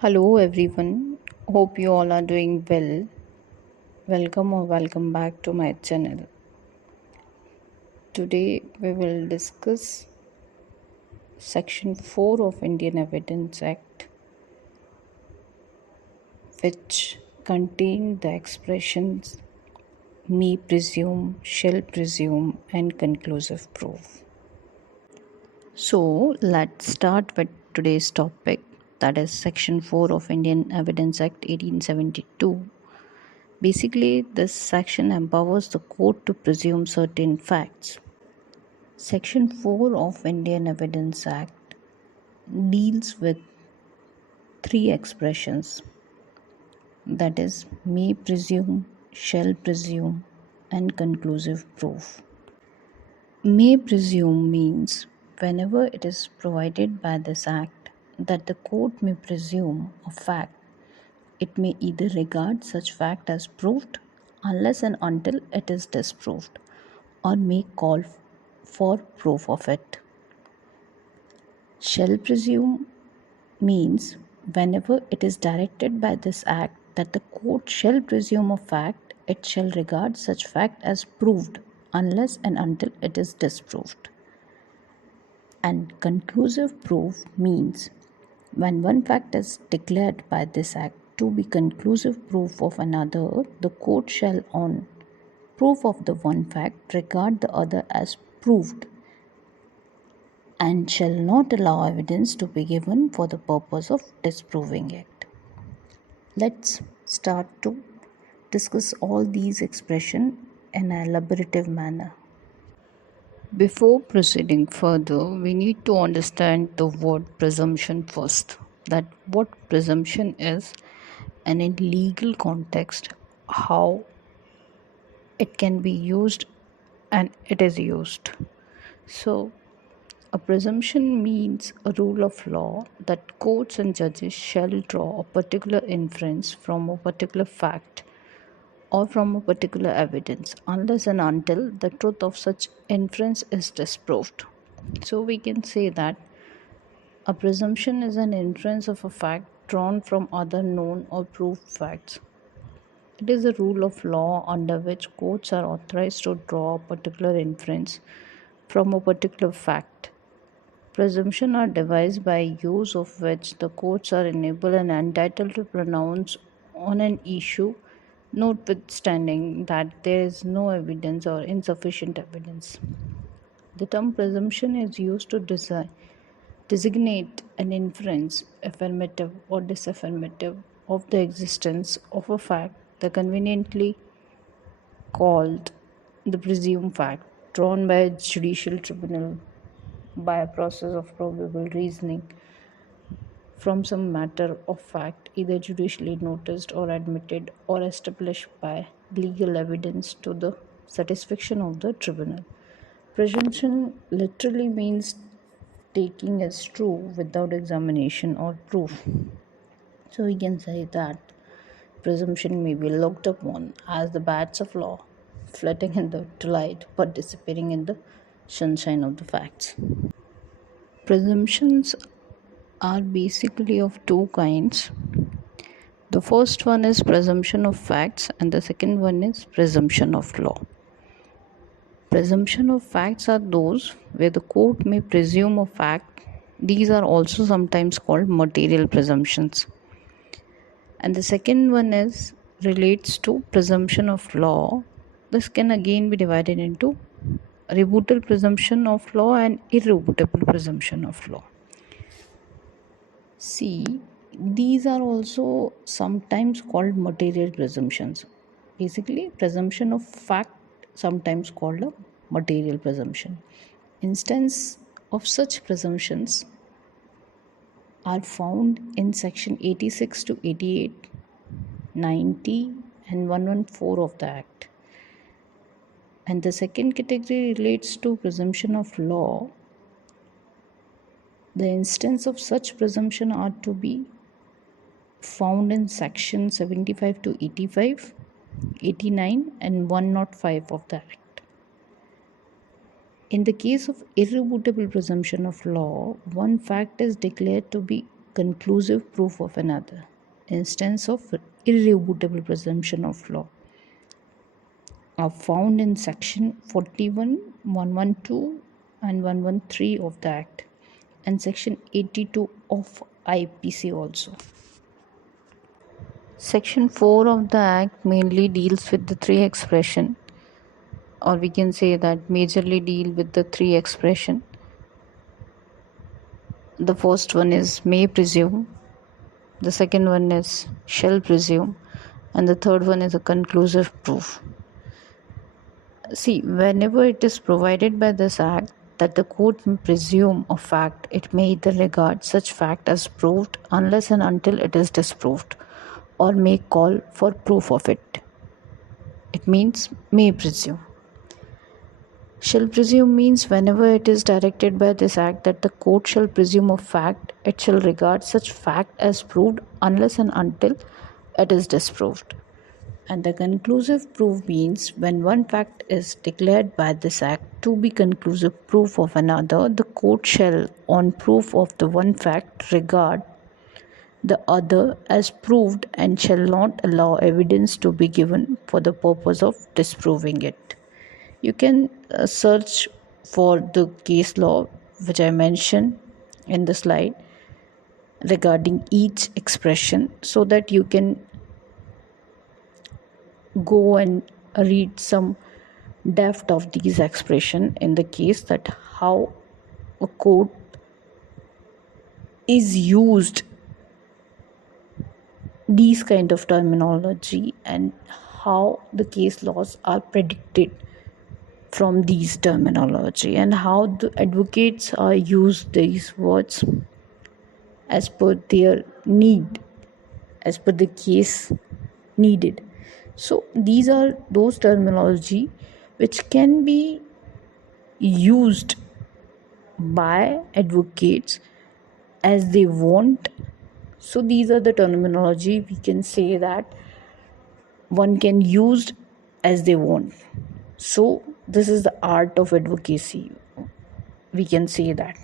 Hello everyone, hope you all are doing well. Welcome or welcome back to my channel. Today we will discuss section 4 of Indian Evidence Act, which contain the expressions may presume, shall presume and conclusive proof. So let's start with today's topic, that is section 4 of Indian Evidence Act 1872. Basically, this section empowers the court to presume certain facts. Section 4 of Indian Evidence Act deals with three expressions, that is, may presume, shall presume, and conclusive proof. May presume means whenever it is provided by this act that the court may presume a fact, it may either regard such fact as proved unless and until it is disproved, or may call for proof of it. Shall presume means whenever it is directed by this act that the court shall presume a fact, it shall regard such fact as proved unless and until it is disproved. And conclusive proof means when one fact is declared by this act to be conclusive proof of another, the court shall, on proof of the one fact, regard the other as proved and shall not allow evidence to be given for the purpose of disproving it. Let's start to discuss all these expressions in an elaborative manner. Before proceeding further, we need to understand the word presumption first. That what presumption is, and in legal context, how it can be used and it is used. So, a presumption means a rule of law that courts and judges shall draw a particular inference from a particular fact or from a particular evidence unless and until the truth of such inference is disproved. So we can say that a presumption is an inference of a fact drawn from other known or proved facts. It is a rule of law under which courts are authorized to draw a particular inference from a particular fact. Presumptions are devised by use of which the courts are enabled and entitled to pronounce on an issue, notwithstanding that there is no evidence or insufficient evidence. The term presumption is used to designate an inference, affirmative or disaffirmative, of the existence of a fact, the conveniently called the presumed fact, drawn by a judicial tribunal by a process of probable reasoning from some matter of fact, either judicially noticed or admitted or established by legal evidence to the satisfaction of the tribunal. Presumption literally means taking as true without examination or proof. So we can say that presumption may be looked upon as the badge of law, flitting in the daylight but disappearing in the sunshine of the facts. Presumptions are basically of two kinds. The first one is presumption of facts, and the second one is presumption of law. Presumption of facts are those where the court may presume a fact. These are also sometimes called material presumptions. And the second one is relates to presumption of law. This can again be divided into rebuttable presumption of law and irrebuttable presumption of law. See, these are also sometimes called material presumptions. Basically, presumption of fact, sometimes called a material presumption. Instance of such presumptions are found in section 86 to 88, 90 and 114 of the Act. And the second category relates to presumption of law. The instance of such presumption are to be found in section 75 to 85, 89 and 105 of the Act. In the case of irrebuttable presumption of law, one fact is declared to be conclusive proof of another. Instance of irrebuttable presumption of law are found in section 41, 112 and 113 of the Act and section 82 of IPC also. Section 4 of the Act mainly deals with the three expression, or we can say that majorly deal with the three expression. The first one is may presume, the second one is shall presume, and the third one is a conclusive proof. See, whenever it is provided by this Act that the court may presume a fact, it may either regard such fact as proved unless and until it is disproved, or may call for proof of it. It means may presume. Shall presume means whenever it is directed by this Act that the court shall presume a fact, it shall regard such fact as proved unless and until it is disproved. And the conclusive proof means when one fact is declared by this Act to be conclusive proof of another, the court shall, on proof of the one fact, regard the other as proved and shall not allow evidence to be given for the purpose of disproving it. You can search for the case law which I mentioned in the slide regarding each expression so that you can go and read some depth of these expression in the case that how a court is used these kind of terminology and how the case laws are predicted from these terminology and how the advocates are used these words as per their need, as per the case needed. So these are those terminology which can be used by advocates as they want. So these are the terminology we can say that one can use as they want. So this is the art of advocacy, we can say that.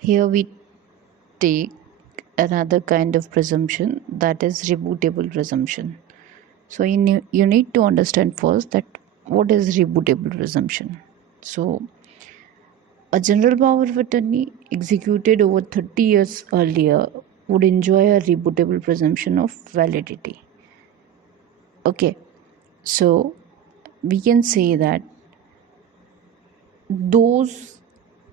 Here we take another kind of presumption, that is rebuttable presumption. So you need to understand first that what is rebuttable presumption. So a general power of attorney executed over 30 years earlier would enjoy a rebuttable presumption of validity. Okay, so we can say that those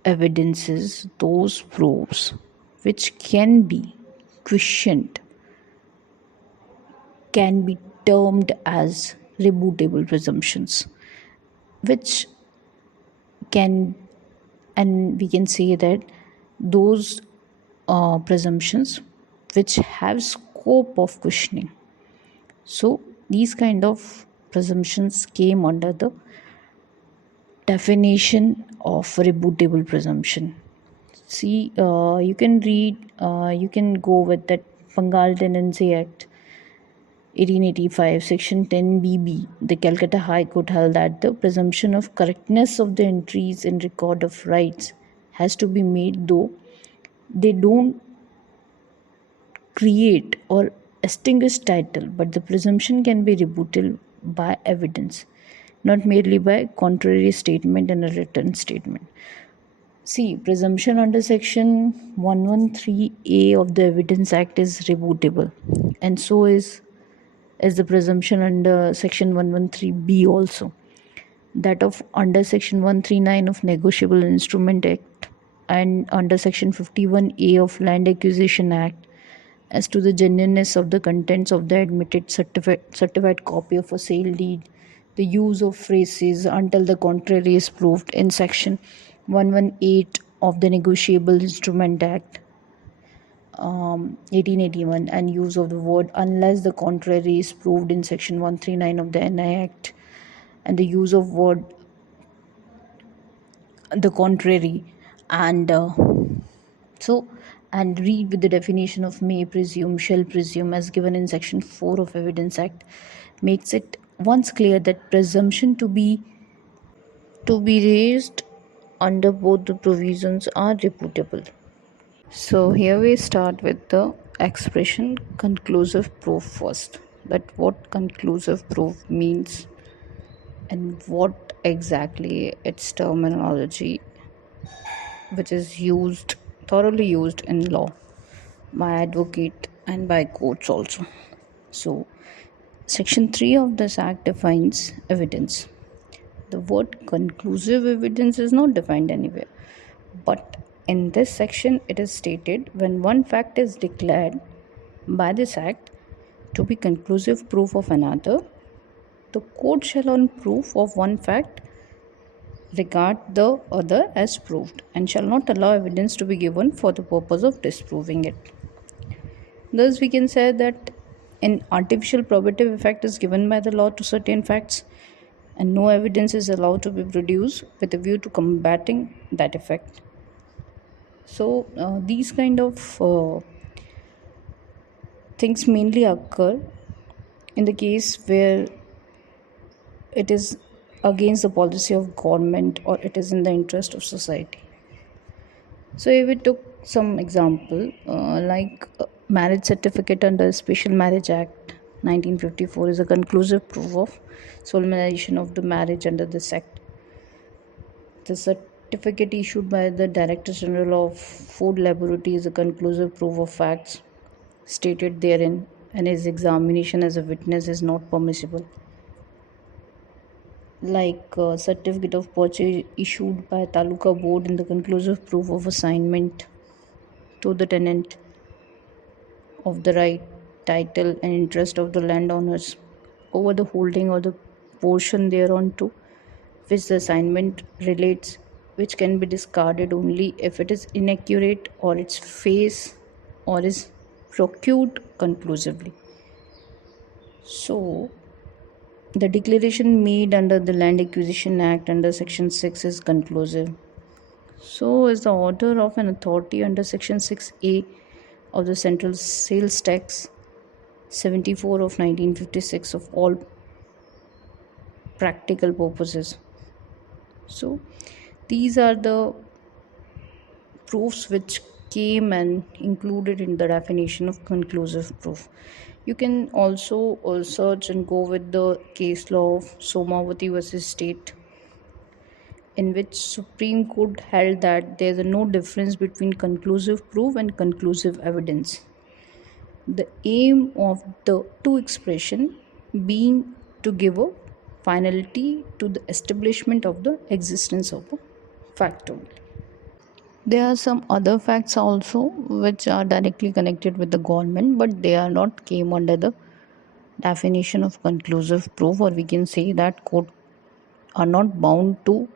evidences, those proofs which can be questioned can be termed as rebuttable presumptions, which can, and we can say that those presumptions which have scope of questioning. So these kind of presumptions came under the definition of rebuttable presumption. See, you can read, you can go with that Bengal Tenancy Act 1885, Section 10BB. The Calcutta High Court held that the presumption of correctness of the entries in record of rights has to be made though they don't create or extinguish title, but the presumption can be rebutted by evidence, not merely by contrary statement in a written statement. See, presumption under section 113A of the Evidence Act is rebuttable, and so is the presumption under section 113B also. That of under section 139 of Negotiable Instrument Act and under section 51A of Land Acquisition Act as to the genuineness of the contents of the admitted certified copy of a sale deed, the use of phrases until the contrary is proved in section 118 of the Negotiable Instrument Act 1881, and use of the word unless the contrary is proved in section 139 of the NI Act, and the use of word the contrary, and and read with the definition of may presume, shall presume as given in section 4 of Evidence Act makes it once clear that presumption to be raised under both the provisions are reputable. So here we start with the expression conclusive proof first. That what conclusive proof means and what exactly its terminology, which is used thoroughly used in law by advocate and by courts also. So section 3 of this act defines evidence. The word conclusive evidence is not defined anywhere, but in this section it is stated when one fact is declared by this act to be conclusive proof of another, the court shall on proof of one fact regard the other as proved and shall not allow evidence to be given for the purpose of disproving it. Thus, we can say that an artificial probative effect is given by the law to certain facts, and no evidence is allowed to be produced with a view to combating that effect. So, these kind of things mainly occur in the case where it is against the policy of government or it is in the interest of society. So if we took some example like marriage certificate under Special Marriage Act 1954 is a conclusive proof of solemnization of the marriage under this act. The certificate issued by the Director General of Food Laboratory is a conclusive proof of facts stated therein, and his examination as a witness is not permissible. Like certificate of purchase issued by Taluka Board in the conclusive proof of assignment to the tenant of the right, title, and interest of the landowners over the holding or the portion thereon to which the assignment relates, which can be discarded only if it is inaccurate or its face or is procured conclusively. So, the declaration made under the Land Acquisition Act under Section 6 is conclusive. So is the order of an authority under Section 6A of the Central Sales Tax 74 of 1956 of all practical purposes. So these are the proofs which came and included in the definition of conclusive proof. You can also search and go with the case law of Somawati versus State, in which Supreme Court held that there is no difference between conclusive proof and conclusive evidence. The aim of the two expression being to give a finality to the establishment of the existence of a fact only. There are some other facts also which are directly connected with the government, but they are not came under the definition of conclusive proof, or we can say that court are not bound to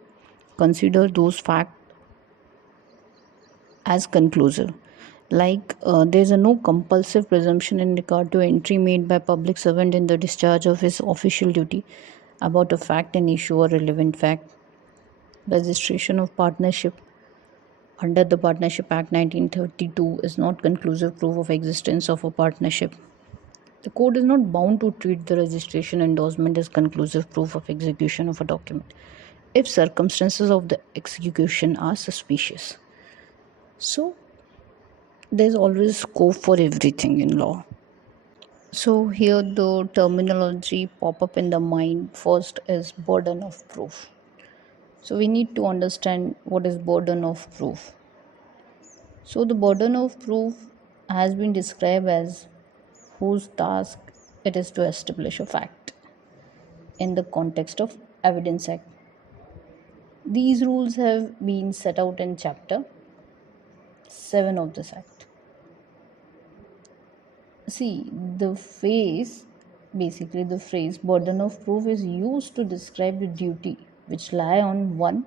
consider those facts as conclusive. Like there's a no compulsive presumption in regard to entry made by public servant in the discharge of his official duty about a fact and issue or relevant fact. Registration of partnership under the Partnership Act 1932 is not conclusive proof of existence of a partnership. The court is not bound to treat the registration endorsement as conclusive proof of execution of a document if circumstances of the execution are suspicious. So there's always scope for everything in law. So here the terminology pop up in the mind first is burden of proof. So we need to understand what is burden of proof. So the burden of proof has been described as whose task it is to establish a fact in the context of Evidence Act. These rules have been set out in chapter 7 of this act. See, the phrase burden of proof is used to describe the duty which lie on one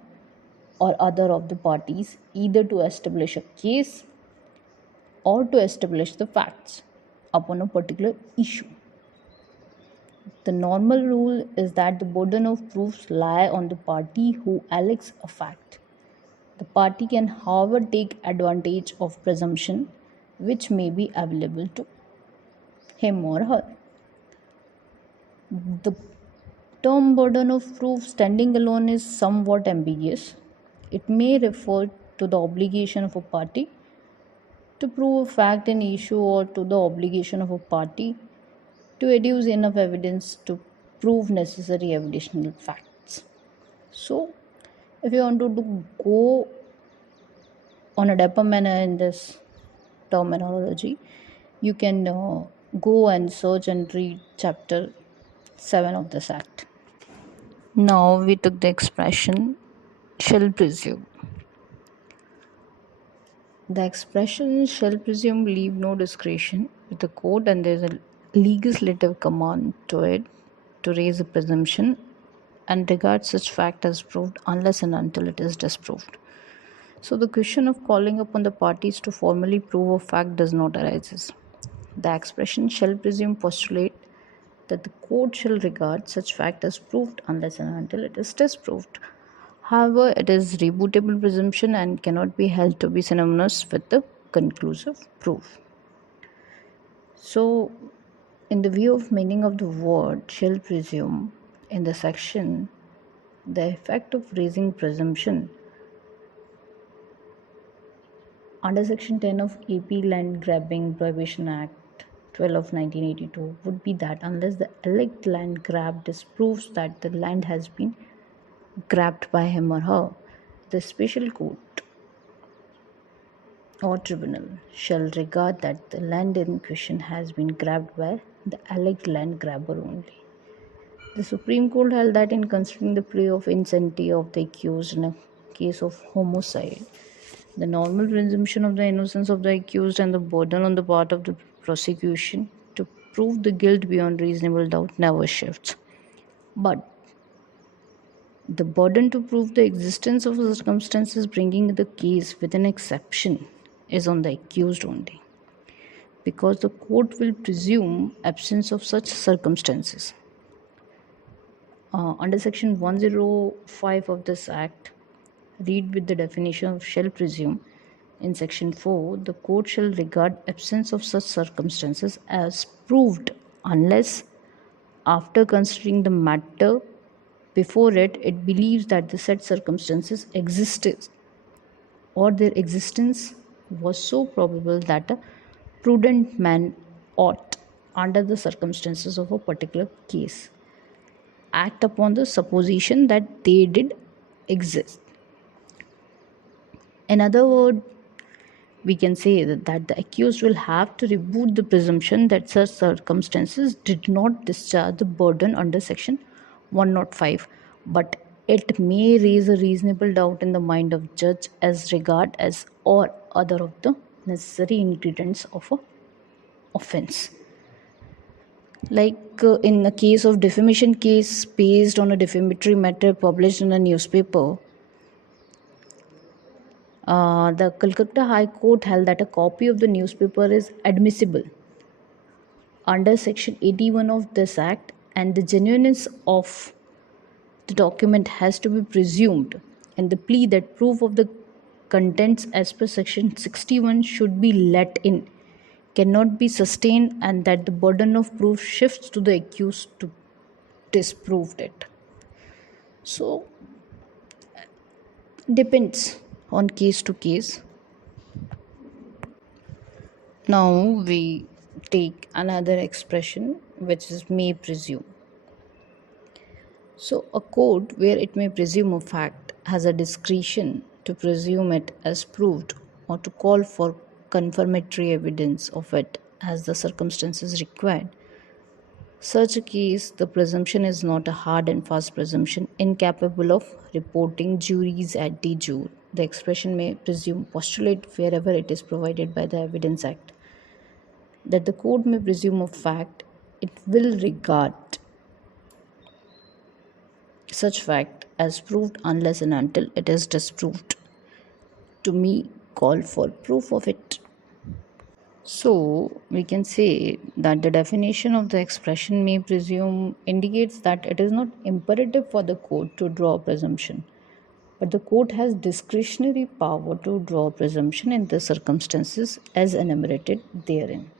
or other of the parties either to establish a case or to establish the facts upon a particular issue. The normal rule is that the burden of proofs lie on the party who alleges a fact. The party can, however, take advantage of presumption which may be available to him or her. The term burden of proof standing alone is somewhat ambiguous. It may refer to the obligation of a party to prove a fact in issue or to the obligation of a party to adduce enough evidence to prove necessary additional facts. So, if you want to go on a deeper manner in this terminology, you can go and search and read chapter 7 of this act. Now we took the expression shall presume. The expression shall presume leave no discretion with the court, and there is a legislative command to it to raise a presumption and regard such fact as proved unless and until it is disproved. So the question of calling upon the parties to formally prove a fact does not arise. The expression shall presume postulate that the court shall regard such fact as proved unless and until it is disproved. However, it is rebuttable presumption and cannot be held to be synonymous with the conclusive proof. So, in the view of meaning of the word shall presume, in the section, the effect of raising presumption under section 10 of AP Land Grabbing Prohibition Act 12 of 1982 would be that unless the alleged land grab disproves that the land has been grabbed by him or her, the special court or tribunal shall regard that the land in question has been grabbed by the alleged land grabber only. The Supreme Court held that in considering the plea of insanity of the accused in a case of homicide, the normal presumption of the innocence of the accused and the burden on the part of the prosecution to prove the guilt beyond reasonable doubt never shifts. But the burden to prove the existence of the circumstances bringing the case with an exception is on the accused only, because the court will presume absence of such circumstances. Under section 105 of this act, read with the definition of shall presume. In section 4, the court shall regard absence of such circumstances as proved unless, after considering the matter before it, it believes that the said circumstances existed or their existence was so probable that a prudent man ought, under the circumstances of a particular case, act upon the supposition that they did exist. In other words, we can say that the accused will have to rebut the presumption that such circumstances did not discharge the burden under section 105, but it may raise a reasonable doubt in the mind of judge as regard as or other of the necessary ingredients of a offense. Like in the case of defamation case based on a defamatory matter published in a newspaper, the Calcutta High Court held that a copy of the newspaper is admissible under section 81 of this act, and the genuineness of the document has to be presumed, and the plea that proof of the contents as per section 61 should be let in cannot be sustained, and that the burden of proof shifts to the accused to disprove it. So, depends on case to case. Now we take another expression which is may presume. So, a court where it may presume a fact has a discretion to presume it as proved or to call for confirmatory evidence of it as the circumstances required. Such a case, the presumption is not a hard and fast presumption incapable of reporting juries at the jure. The expression may presume postulate wherever it is provided by the Evidence Act that the court may presume a fact, it will regard such fact as proved unless and until it is disproved. To me, call for proof of it. So, we can say that the definition of the expression may presume indicates that it is not imperative for the court to draw a presumption, but the court has discretionary power to draw a presumption in the circumstances as enumerated therein.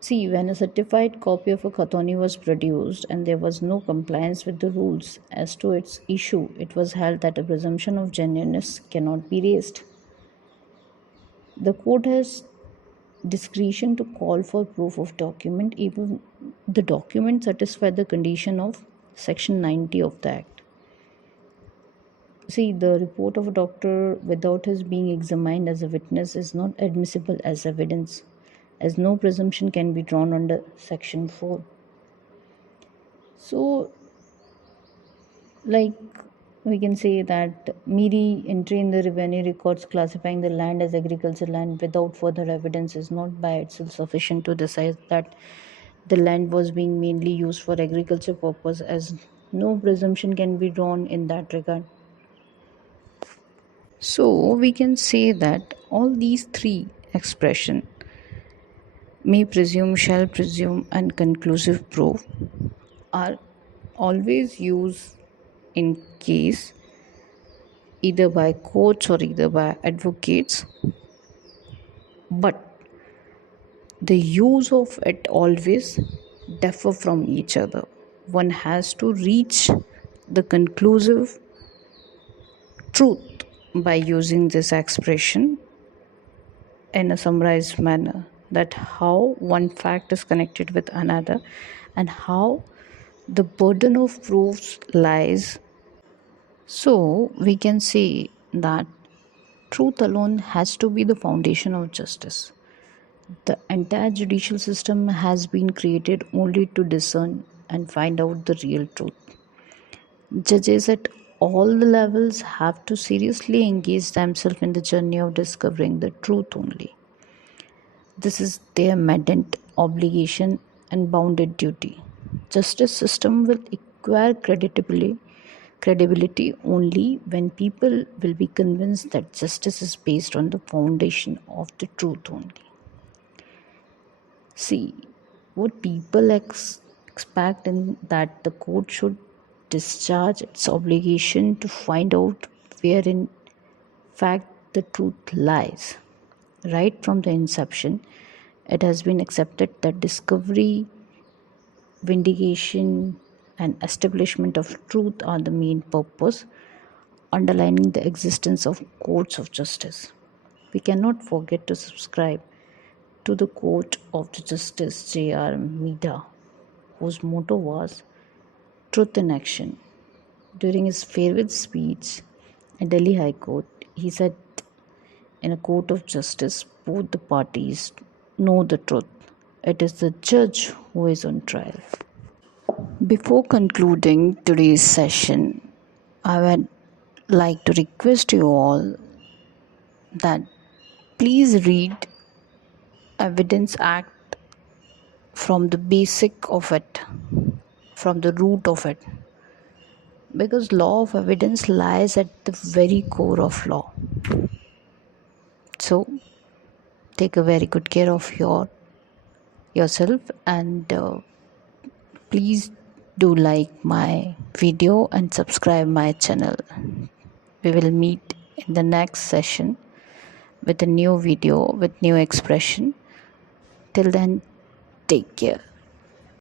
See, when a certified copy of a Khatoni was produced and there was no compliance with the rules as to its issue, it was held that a presumption of genuineness cannot be raised. The court has discretion to call for proof of document even the document satisfy the condition of section 90 of the act. See, the report of a doctor without his being examined as a witness is not admissible as evidence, as no presumption can be drawn under section 4. So, like, we can say that mere entry in the revenue records classifying the land as agricultural land without further evidence is not by itself sufficient to decide that the land was being mainly used for agriculture purpose, as no presumption can be drawn in that regard. So we can say that all these three expressions, may presume, shall presume, and conclusive proof, are always used in case either by courts or either by advocates, but the use of it always differ from each other. One has to reach the conclusive truth by using this expression in a summarized manner, that how one fact is connected with another and how the burden of proofs lies. So we can say that truth alone has to be the foundation of justice. The entire judicial system has been created only to discern and find out the real truth. Judges at all the levels have to seriously engage themselves in the journey of discovering the truth only. This is their mandate, obligation, and bounded duty. Justice system will acquire credibility only when people will be convinced that justice is based on the foundation of the truth only. See, what people expect in that the court should discharge its obligation to find out where in fact the truth lies. Right from the inception, it has been accepted that discovery, vindication, and establishment of truth are the main purpose underlining the existence of courts of justice. We cannot forget to subscribe to the quote of the Justice J.R. Mida, whose motto was Truth in Action. During his farewell speech at Delhi High Court, he said, in a court of justice, both the parties know the truth. It is the judge who is on trial. Before concluding today's session, I would like to request you all that please read Evidence Act from the basic of it, from the root of it, because law of evidence lies at the very core of law. So take a very good care of yourself, and please do like my video and subscribe my channel. We will meet in the next session with a new video with new expression. Till then, take care.